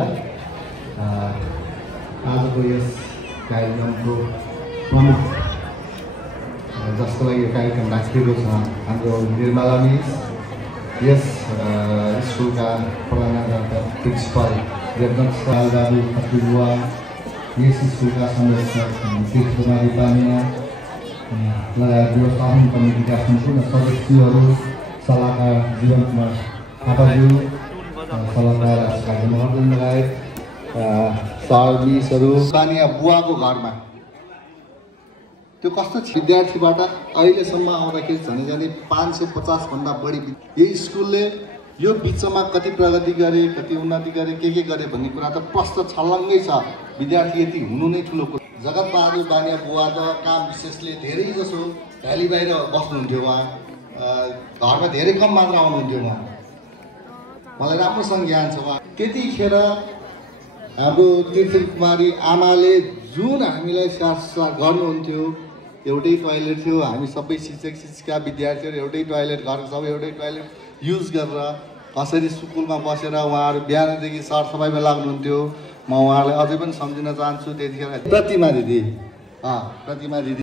दिदीहरूलाई आजको यस कार्यक्रमको प्रमुख जसको लागि यो कार्यक्रम राखिएको छ हाम्रो निर्मला मिस, यस स्कुलका प्रधानाध्यापक प्रिन्सिपल रेवदन बाबु खत्रीबुवा, यस स्कुलका संरक्षक कृष्णकुमारी पानिया लगायत व्यवस्थापन कमिटीका सम्पूर्ण सदस्यहरू, सल्लाहकार जीवन कुमार थापाज्यू, सल्लाहकार राजकाज महर्जन लगायत सर मिसहरू। पानिया बुवाको घरमा त्यो कस्तो विद्यार्थीबाट अहिलेसम्म आउँदाखेरि झनै 550 भन्दा बढी यही स्कुलले यो बिचमा कति प्रगति गरे, कति उन्नति गरे, के गरे भन्ने कुरा त प्रश्न छलङ्गै छ। विद्यार्थी यति हुनु नै ठुलो कुरा। जगतबहादुर बानिया बुवा त काम विशेषले धेरै जसो भ्याली बाहिर बस्नुहुन्थ्यो, उहाँ घरमा धेरै कम मात्र आउनुहुन्थ्यो। मलाई राम्रोसँग ज्ञान छ। उहाँ त्यतिखेर हाम्रो तीर्थकुमारी आमाले जुन हामीलाई स्याहार गर्नुहुन्थ्यो, एउटै टोयलेट थियो, हामी सबै शिक्षक शिक्षिका विद्यार्थीहरू एउटै टोयलेट, घरको सबै एउटै टोयलेट युज गरेर कसरी स्कुलमा बसेर उहाँहरू बिहानदेखि सरसफाइमा लाग्नुहुन्थ्यो। म उहाँहरूलाई अझै पनि सम्झिन चाहन्छु। त्यतिखेर प्रतिमा दिदी